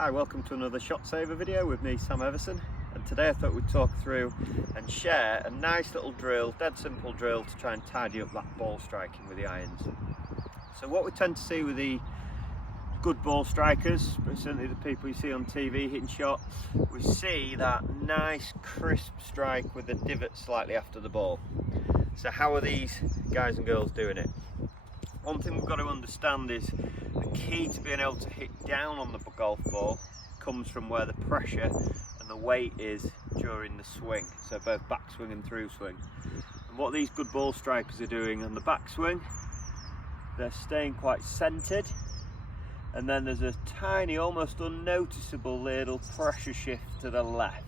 Hi, welcome to another Shot Saver video with me, Sam Everson, and today I thought we'd talk through and share a nice little drill, dead simple drill to try and tidy up that ball striking with the irons. So what we tend to see with the good ball strikers, but certainly the people you see on TV hitting shots, we see that nice crisp strike with the divot slightly after the ball. So how are these guys and girls doing it? One thing we've got to understand is the key to being able to hit down on the golf ball comes from where the pressure and the weight is during the swing, so both backswing and through swing. And what these good ball strikers are doing on the backswing, they're staying quite centered, and then there's a tiny, almost unnoticeable little pressure shift to the left,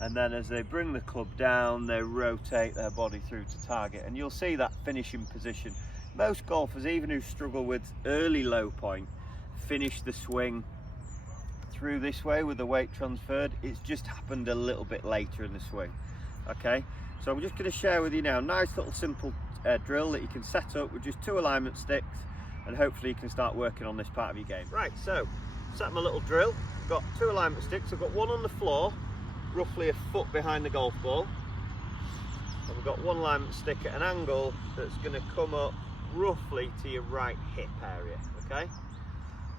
and then as they bring the club down they rotate their body through to target, and you'll see that finishing position. Most golfers, even who struggle with early low point, finish the swing through this way with the weight transferred. It's just happened a little bit later in the swing. Okay, so I'm just going to share with you now a nice little simple drill that you can set up with just 2 alignment sticks, and hopefully you can start working on this part of your game. Right, so set my little drill. I've got 2 alignment sticks. I've got one on the floor, roughly a foot behind the golf ball, and we've got one alignment stick at an angle that's going to come up roughly to your right hip area. Okay,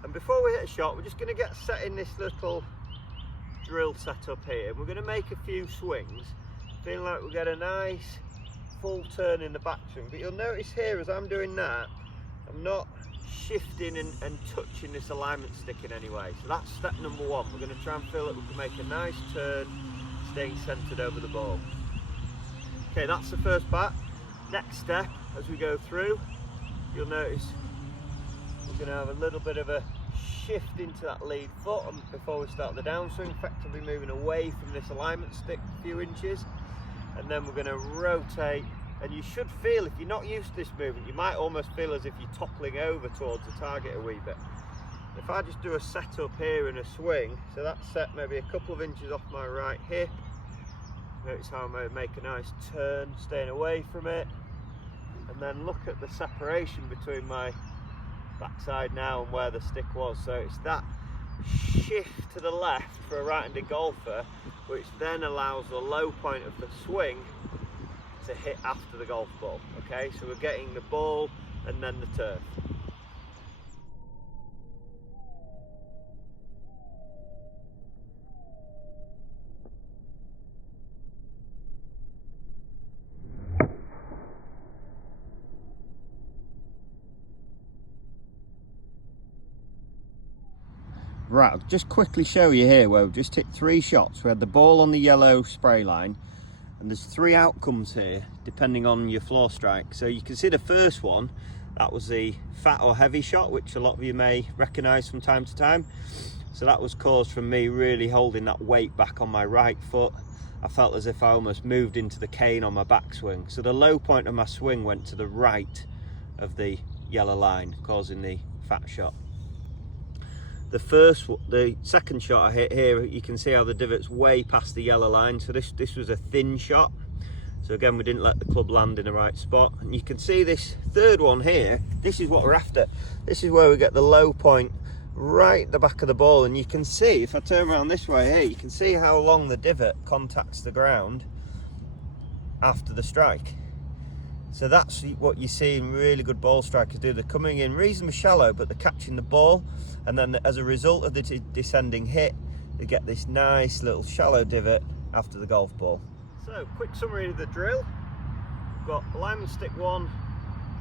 and before we hit a shot, we're just going to get set in this little drill set up here. We're going to make a few swings, feeling like we'll get a nice full turn in the backswing, but you'll notice here as I'm doing that, I'm not shifting and touching this alignment stick in any way. So that's step number 1. We're going to try and feel that we can make a nice turn, staying centered over the ball. Okay, that's the first part. Next step, as we go through, you'll notice we're going to have a little bit of a shift into that lead foot before we start the downswing, effectively moving away from this alignment stick a few inches, and then we're going to rotate. And you should feel, if you're not used to this movement, you might almost feel as if you're toppling over towards the target a wee bit. If I just do a setup here in a swing, so that's set maybe a couple of inches off my right hip, notice how I make a nice turn, staying away from it, and then look at the separation between my backside now and where the stick was. So it's that shift to the left for a right-handed golfer, which then allows the low point of the swing to hit after the golf ball. Okay, so we're getting the ball and then the turf. Right, I'll just quickly show you here where we've just hit 3 shots. We had the ball on the yellow spray line, and there's 3 outcomes here depending on your floor strike. So you can see the first one, that was the fat or heavy shot, which a lot of you may recognize from time to time. So that was caused from me really holding that weight back on my right foot. I felt as if I almost moved into the cane on my backswing. So the low point of my swing went to the right of the yellow line, causing the fat shot. The second shot I hit here, you can see how the divot's way past the yellow line. So this was a thin shot. So again, we didn't let the club land in the right spot. And you can see this third one here, this is what we're after. This is where we get the low point right at the back of the ball. And you can see, if I turn around this way here, you can see how long the divot contacts the ground after the strike. So that's what you're seeing really good ball strikers do. They're coming in reasonably shallow, but they're catching the ball, and then as a result of the descending hit, they get this nice little shallow divot after the golf ball. So, quick summary of the drill. We've got alignment stick 1,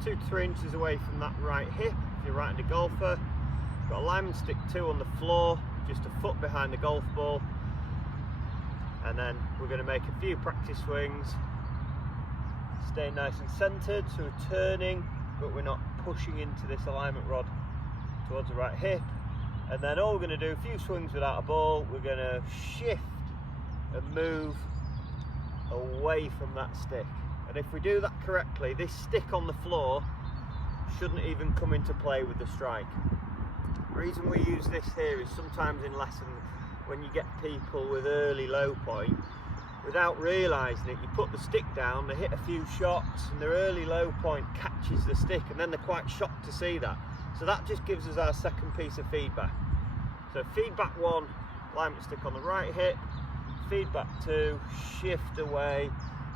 2 to 3 inches away from that right hip, if you're right-handed golfer. We've got alignment stick 2 on the floor, just a foot behind the golf ball. And then we're going to make a few practice swings, staying nice and centered, so we're turning, but we're not pushing into this alignment rod towards the right hip. And then all we're going to do, a few swings without a ball, we're going to shift and move away from that stick. And if we do that correctly, this stick on the floor shouldn't even come into play with the strike. The reason we use this here is sometimes in lessons, when you get people with early low point, without realising it, you put the stick down, they hit a few shots, and their early low point catches the stick, and then they're quite shocked to see that. So that just gives us our second piece of feedback. So feedback 1, alignment stick on the right hip. Feedback 2, shift away,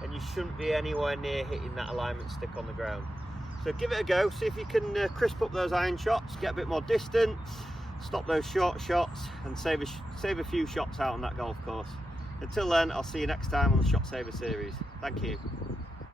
and you shouldn't be anywhere near hitting that alignment stick on the ground. So give it a go, see if you can crisp up those iron shots, get a bit more distance, stop those short shots, and save a few shots out on that golf course. Until then, I'll see you next time on the Shot Saver series. Thank you.